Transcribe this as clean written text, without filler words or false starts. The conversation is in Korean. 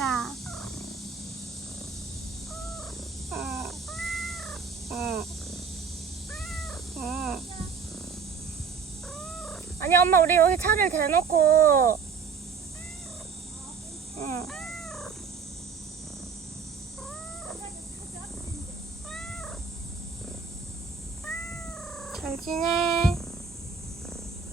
가자. 응. 응. 응. 아니, 엄마, 우리 여기 차를 대놓고. 응. 잘 지내.